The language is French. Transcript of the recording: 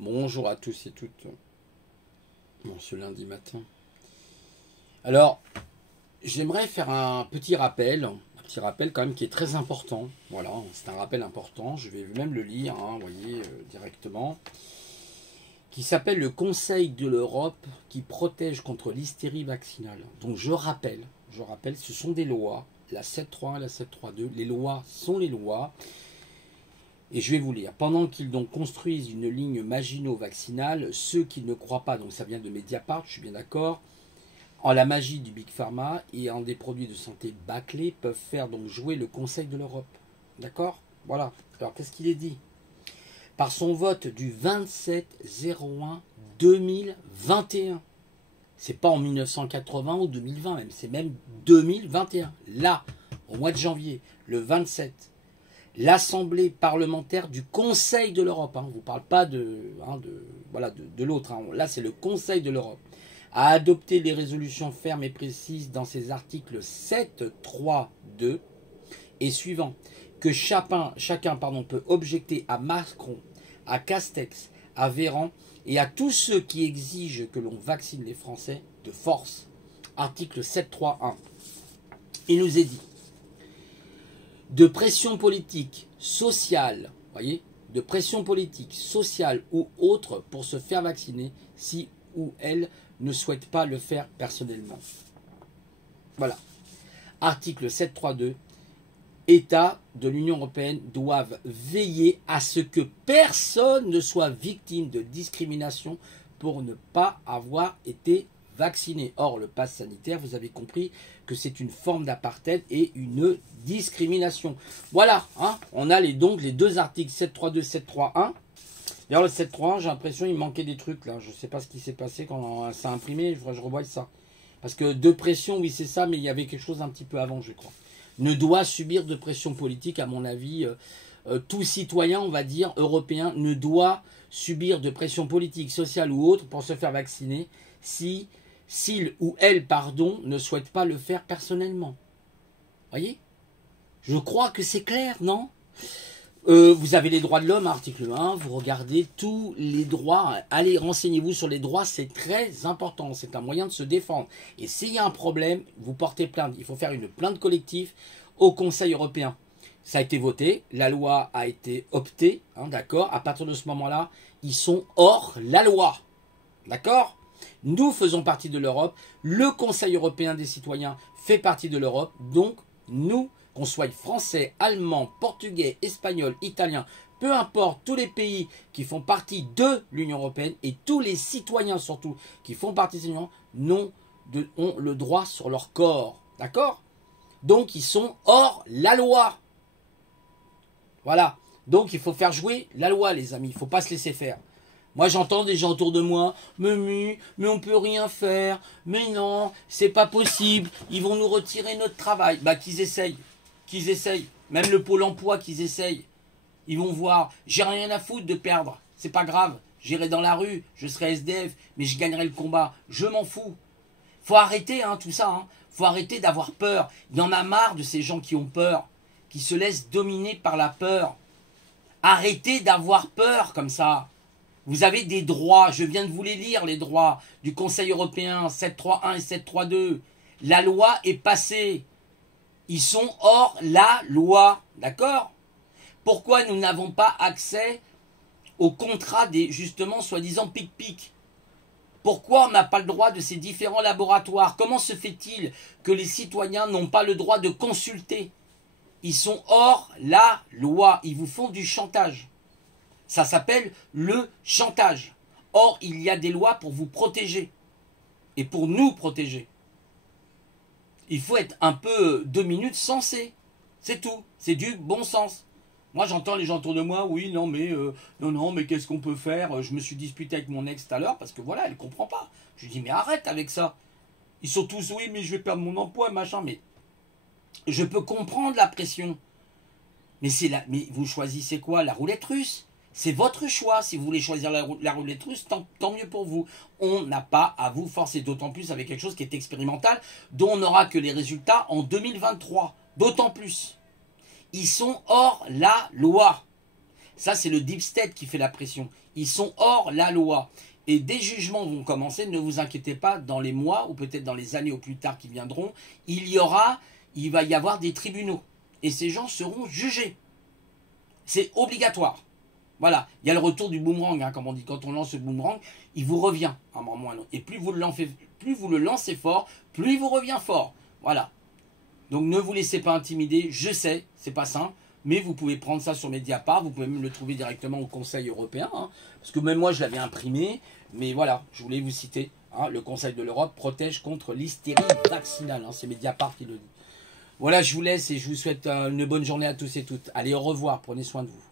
Bonjour à tous et toutes. Bon, ce lundi matin. Alors, j'aimerais faire un petit rappel quand même qui est très important. Voilà, c'est un rappel important. Je vais même le lire, hein, vous voyez, directement. Qui s'appelle le Conseil de l'Europe qui protège contre l'hystérie vaccinale. Donc je rappelle, ce sont des lois, la 7.3.1 et la 7.3.2. Les lois sont les lois. Et je vais vous lire. Pendant qu'ils donc construisent une ligne Maginot-vaccinale, ceux qui ne croient pas, donc ça vient de Mediapart, je suis bien d'accord, en la magie du Big Pharma et en des produits de santé bâclés peuvent faire donc jouer le Conseil de l'Europe. D'accord? Voilà. Alors qu'est-ce qu'il est dit? Par son vote du 27/01/2021. C'est pas en 1980 ou 2020 même, c'est même 2021. Là, au mois de janvier, le 27. L'Assemblée parlementaire du Conseil de l'Europe, on ne vous parle pas de l'autre, là c'est le Conseil de l'Europe, a adopté des résolutions fermes et précises dans ses articles 7.3.2 et suivants, que chacun peut objecter à Macron, à Castex, à Véran et à tous ceux qui exigent que l'on vaccine les Français de force. Article 7.3.1. Il nous est dit de pression politique, sociale, voyez, de pression politique, sociale ou autre pour se faire vacciner si ou elle ne souhaite pas le faire personnellement. Voilà. Article 7.3.2. États de l'Union européenne doivent veiller à ce que personne ne soit victime de discrimination pour ne pas avoir été vacciné. Or, le pass sanitaire, vous avez compris que c'est une forme d'apartheid et une discrimination. Voilà, hein, on a donc les deux articles 7.3.2, 7.3.1. D'ailleurs, le 7.3.1, j'ai l'impression qu'il manquait des trucs là. Je ne sais pas ce qui s'est passé quand ça a imprimé. Je revois ça. Parce que de pression, oui, c'est ça, mais il y avait quelque chose un petit peu avant, je crois. Ne doit subir de pression politique, à mon avis. Tout citoyen, on va dire, européen, ne doit subir de pression politique, sociale ou autre pour se faire vacciner s'il ou elle, ne souhaite pas le faire personnellement. Voyez? Je crois que c'est clair, non? Vous avez les droits de l'homme, article 1, vous regardez tous les droits, allez, renseignez-vous sur les droits, c'est très important, c'est un moyen de se défendre. Et s'il y a un problème, vous portez plainte, il faut faire une plainte collective au Conseil européen. Ça a été voté, la loi a été optée, hein, d'accord? À partir de ce moment-là, ils sont hors la loi, d'accord? Nous faisons partie de l'Europe, le Conseil européen des citoyens fait partie de l'Europe, donc nous, qu'on soit français, allemand, portugais, espagnol, italien, peu importe, tous les pays qui font partie de l'Union européenne et tous les citoyens surtout qui font partie de l'Union ont le droit sur leur corps, d'accord? Donc ils sont hors la loi. Voilà, donc il faut faire jouer la loi les amis, il ne faut pas se laisser faire. Moi, j'entends des gens autour de moi, mais on peut rien faire, mais non, c'est pas possible, ils vont nous retirer notre travail. Bah, qu'ils essayent, même le pôle emploi, qu'ils essayent. Ils vont voir, j'ai rien à foutre de perdre, c'est pas grave, j'irai dans la rue, je serai SDF, mais je gagnerai le combat, je m'en fous. Faut arrêter, hein, tout ça, hein. Faut arrêter d'avoir peur. Il y en a marre de ces gens qui ont peur, qui se laissent dominer par la peur. Arrêtez d'avoir peur comme ça. Vous avez des droits, je viens de vous les lire, les droits du Conseil européen 7.3.1 et 7.3.2. La loi est passée. Ils sont hors la loi, d'accord? Pourquoi nous n'avons pas accès au contrat des, justement, soi-disant pic-pic? Pourquoi on n'a pas le droit de ces différents laboratoires? Comment se fait-il que les citoyens n'ont pas le droit de consulter? Ils sont hors la loi, ils vous font du chantage. Ça s'appelle le chantage. Or, il y a des lois pour vous protéger. Et pour nous protéger. Il faut être un peu 2 minutes sensé. C'est tout. C'est du bon sens. Moi, j'entends les gens autour de moi, oui, non, mais qu'est-ce qu'on peut faire? Je me suis disputé avec mon ex tout à l'heure parce que voilà, elle ne comprend pas. Je lui dis, mais arrête avec ça. Ils sont tous, oui, mais je vais perdre mon emploi, machin. Mais je peux comprendre la pression. Mais vous choisissez quoi? La roulette russe? C'est votre choix. Si vous voulez choisir la roulette russe, tant mieux pour vous. On n'a pas à vous forcer, d'autant plus avec quelque chose qui est expérimental, dont on n'aura que les résultats en 2023. D'autant plus. Ils sont hors la loi. Ça, c'est le deep state qui fait la pression. Ils sont hors la loi. Et des jugements vont commencer, ne vous inquiétez pas, dans les mois ou peut-être dans les années au plus tard qui viendront, il va y avoir des tribunaux. Et ces gens seront jugés. C'est obligatoire. Voilà, il y a le retour du boomerang, hein, comme on dit, quand on lance le boomerang, il vous revient à un moment ou à un autre. Et plus vous le lancez fort, plus il vous revient fort. Voilà. Donc ne vous laissez pas intimider, je sais, c'est pas simple, mais vous pouvez prendre ça sur Mediapart, vous pouvez même le trouver directement au Conseil européen, hein, parce que même moi je l'avais imprimé, mais voilà, je voulais vous citer, hein, le Conseil de l'Europe protège contre l'hystérie vaccinale, hein, c'est Mediapart qui le dit. Voilà, je vous laisse et je vous souhaite une bonne journée à tous et toutes. Allez, au revoir, prenez soin de vous.